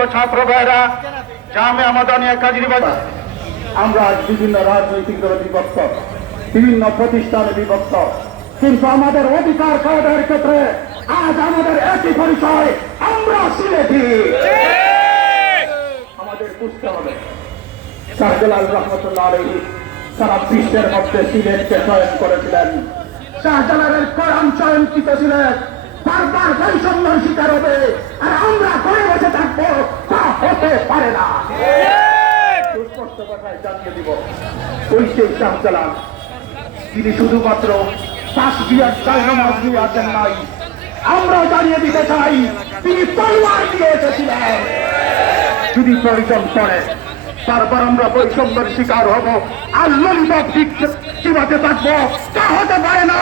প্রিয় ছাত্র ভাইরা, জামিয়া মাদানিয়া কাজীবাগ, আমরা আজ বিভিন্ন রাজনৈতিক দলে বিভক্ত, বিভিন্ন প্রতিষ্ঠানে বিভক্ত, কিন্তু আমাদের অধিকার কায়দার ক্ষেত্রে আজ আমাদের একই পরিচয়, আমরা সিলেটি। আমাদের বুঝতে হবে শাহজালাল রহমতুল্লাহ আলাইহি সারা বিশ্বের মধ্যে সিলেটকে চয়ন করেছিলেন। শাহজালালের কোরআন চয়নকৃত সিলেট বারবার বৈষম্যের শিকার হবে, আর আমরা ঘরে বসে থাকবো, তা হতে পারে না। সুস্পষ্ট কথায় জানিয়ে দিব, ওই সেই শাহজালাল তিনি শুধুমাত্র তাসবিয়ার জায়নামাজ নিয়ে আসেন নাই, আমরা জানিয়ে দিতে চাই তিনি তলোয়ার নিয়ে এসেছিলেন। যদি প্রয়োজন পড়ে তারপর আমরা বৈষম্যের শিকার হব, আর ললিপপ চিবাতে থাকবো, তা হতে পারে না।